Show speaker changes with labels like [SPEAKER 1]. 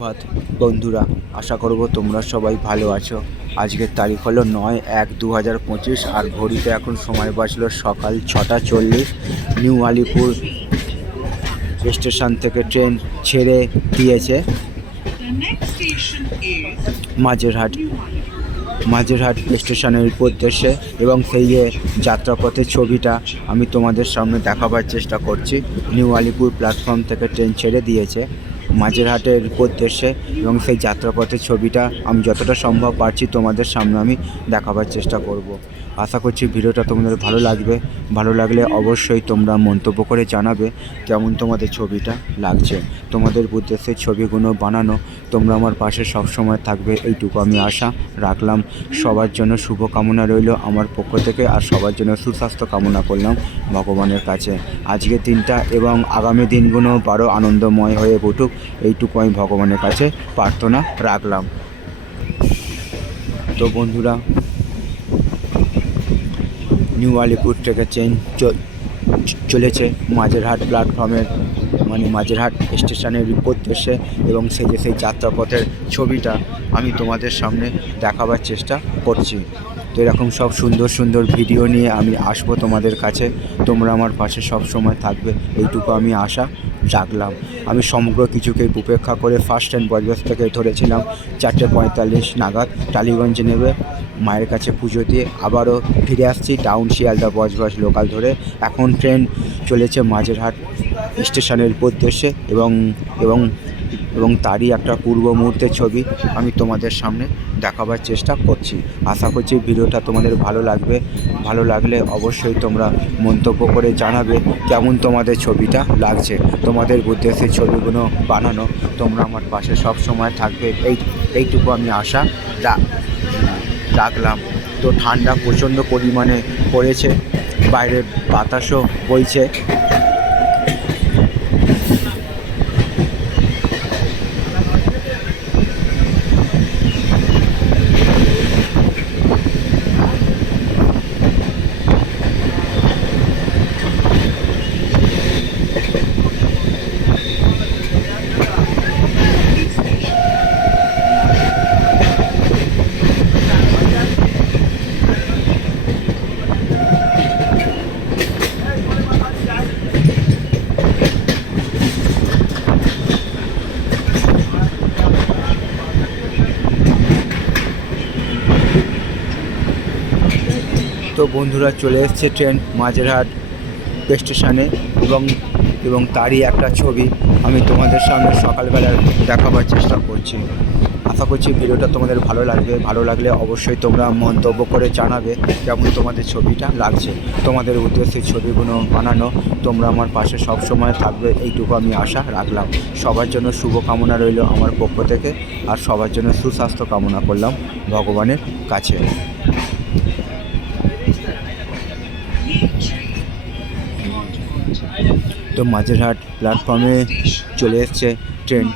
[SPEAKER 1] ধন্যবাদ। বন্ধুরা, আশা করব তোমরা সবাই ভালো আছো। আজকের তারিখ হলো নয় এক দু হাজার পঁচিশ আর ঘড়িতে এখন সময় বাজলো সকাল ছটা চল্লিশ। নিউ আলিপুর স্টেশন থেকে ট্রেন ছেড়ে দিয়েছে। মাঝেরহাট মাঝেরহাট স্টেশনের উদ্দেশ্যে এবং সেই যাত্রাপথের ছবিটা আমি তোমাদের সামনে দেখাবার চেষ্টা করছি। নিউ আলিপুর প্ল্যাটফর্ম থেকে ট্রেন ছেড়ে দিয়েছে। মাঝেরহাটের উদ্দেশ্যে এবং সেই যাত্রাপথের ছবিটা আমি যতটা সম্ভব পারছি তোমাদের সামনে আমি দেখাবার চেষ্টা করব। আশা করছি ভিডিওটা তোমাদের ভালো লাগবে। ভালো লাগলে অবশ্যই তোমরা মন্তব্য করে জানাবে কেমন তোমাদের ছবিটা লাগছে। তোমাদের উদ্দেশ্যে ছবিগুলো বানানো তোমরা আমার পাশে সব সময় থাকবে এইটুকু আমি আশা রাখলাম। সবার জন্য শুভ কামনা রইল আমার পক্ষ থেকে আর সবার জন্য সুস্বাস্থ্য কামনা করলাম ভগবানের কাছে। আজকের দিনটা এবং আগামী দিনগুলো আরও আনন্দময় হয়ে উঠুক। এইটুকু আমি ভগবানের কাছে প্রার্থনা রাখলাম। তো বন্ধুরা নিউ আলিপুর থেকে ট্রেন চ- চলেছে মাঝেরহাট প্ল্যাটফর্মের মানে মাঝেরহাট স্টেশনের উদ্দেশ্যে এবং সেই যে সেই যাত্রাপথের ছবিটা আমি তোমাদের সামনে দেখাবার চেষ্টা করছি। তো এরকম সব সুন্দর সুন্দর ভিডিও নিয়ে আমি আসব তোমাদের কাছে। তোমরা আমার পাশে সব সময় থাকবে। এইটুকু আমি আশা রাখলাম আমি সমগ্র কিছুকে উপেক্ষা করে ফার্স্ট হ্যান্ড বজবাস থেকে ধরেছিলাম। চারটে পঁয়তাল্লিশ নাগাদ টালিগঞ্জে নেবে মায়ের কাছে পুজো দিয়ে আবারও ফিরে আসছি টাউন শিয়ালদা বজবাস লোকাল ধরে। এখন ট্রেন চলেছে মাঝেরহাট স্টেশনের উদ্দেশ্যে এবং এবং এবং তারই একটা পূর্ব মুহূর্তের ছবি আমি তোমাদের সামনে দেখাবার চেষ্টা করছি। আশা করছি ভিডিওটা তোমাদের ভালো লাগবে। ভালো লাগলে অবশ্যই তোমরা মন্তব্য করে জানাবে কেমন তোমাদের ছবিটা লাগছে। তোমাদের উদ্দেশ্যে ছবিগুলো বানানো। তোমরা আমার পাশে সব সময় থাকবে। এই, এইটুকু আমি আশা রাখলাম। তো ঠান্ডা প্রচণ্ড পরিমাণে পড়েছে। বাইরে বাতাসও বইছে। তো বন্ধুরা চলে এসছে ট্রেন মাঝেরহাট। স্টেশনে এবং এবং তারই একটা ছবি আমি তোমাদের সামনে সকালবেলা দেখাবার চেষ্টা করছি। আশা করছি ভিডিওটা তোমাদের ভালো লাগবে। ভালো লাগলে অবশ্যই তোমরা মন্তব্য করে জানাবে কেমন তোমাদের ছবিটা লাগছে। তোমাদের উদ্দেশ্যে ছবিগুলো বানানো তোমরা আমার পাশে সব সময় থাকবে। এইটুকু আমি আশা রাখলাম। সবার জন্য শুভ কামনা রইল আমার পক্ষ থেকে আর সবার জন্য সুস্বাস্থ্য কামনা করলাম ভগবানের কাছে। তো মাঝেরহাট প্ল্যাটফর্মে চলে এসছে ট্রেন